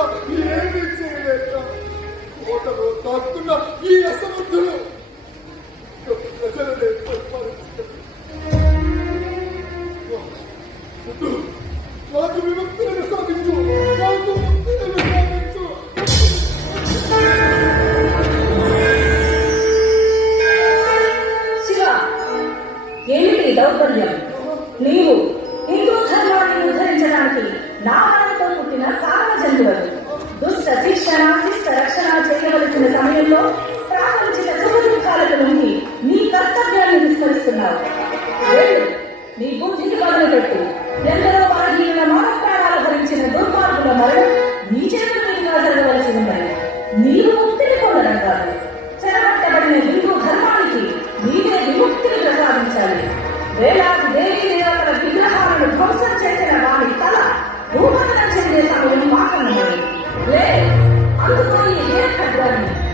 తగ్గుతున్నా ఏమి చేయలేదు ఓటరు తగ్గుతున్నా ఈ అసమర్థులు. ప్రజలు నాకు విముక్తిని సాధించు నాకు ముక్తిని సాధించు. శివ నీవు రక్షణ చేయవలసిన సమయంలో ప్రాపంచిక సుఖదుఖాలకు నుండి నీ కర్తవ్యాన్ని విస్మరిస్తున్నావు నీ బుద్ధికి బదులు పెట్టు ఎందరో బలహీన మానవ భరించిన దుర్మార్గుల మరణం నీ చేతుల మీదుగా మరి నీవు ముక్తిని పొందడం కాదు. చెరబట్టబడిన హిందూ ధర్మానికి నీవే విముక్తిని ప్రసాదించాలి. వేలాది దేవీ దేవతల విగ్రహాలను ధ్వంసం చేసిన వారి తల భూమందరం చెందే సమయం 그리고이해를가 져.